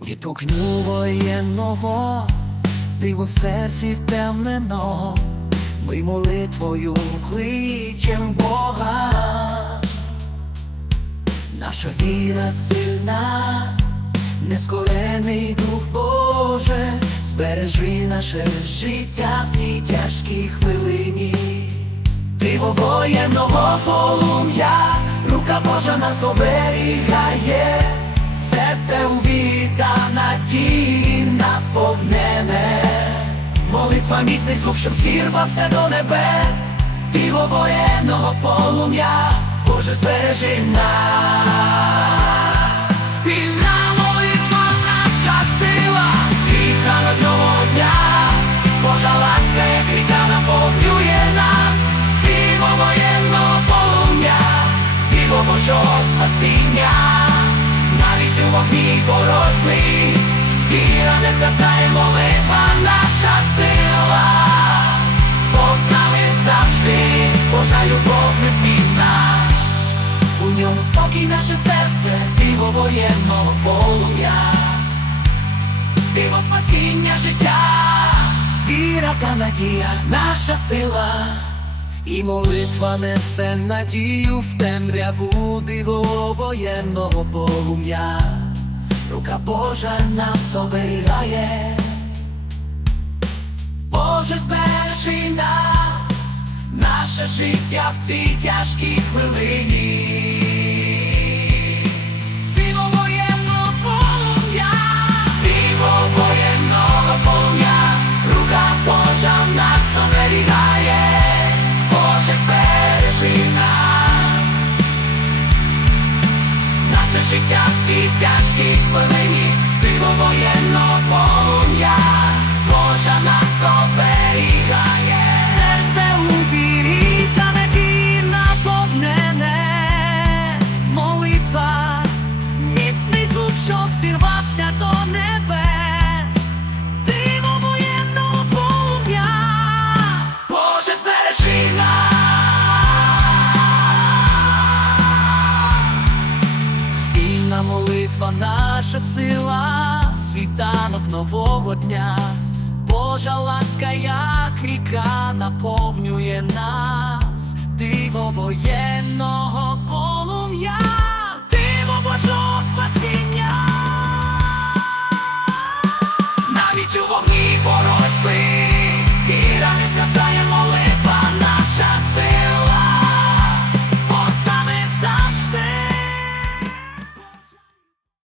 Відгукну воєнного, диво в серці впевнено, ми молитвою кличем Бога. Наша віра сильна, нескорений дух Боже, збережи наше життя в цій тяжкій хвилині. Диво воєнного полум'я, рука Божа нас оберігає, Молитва міцний звук, щоб зірвався до небес, диво воєнного полум'я, Боже збережи нас. Спільна молитва наша сила, світа нового дня, Божа ласка, як ріка наповнює нас, диво воєнного полум'я, диво Божого спасіння, навіть у вогні боротьби, віра не згасає, молитва наша сила, Бо з нами завжди, Божа любов незмінна. У ньому спокій наше серце, диво воєнного полум'я, диво спасіння життя, віра та надія, наша сила, і молитва несе надію в темряву диво воєнного полум'я, рука Божа нас оберігає, Боже збережи нас, наше життя в цій тяжкій хвилині. Диво воєнного полум'я, диво воєнного полум'я, рука Божа нас оберігає, Боже збережи нас, наше життя в цій тяжкій хвилині, диво воєнного полум'я, Божа нас оберігає, серце у вірі та надії наповнене, молитва, міцний звук, щоб зірвався до небес, наша сила, світанок нового дня, Божа ласка, як ріка наповнює нас,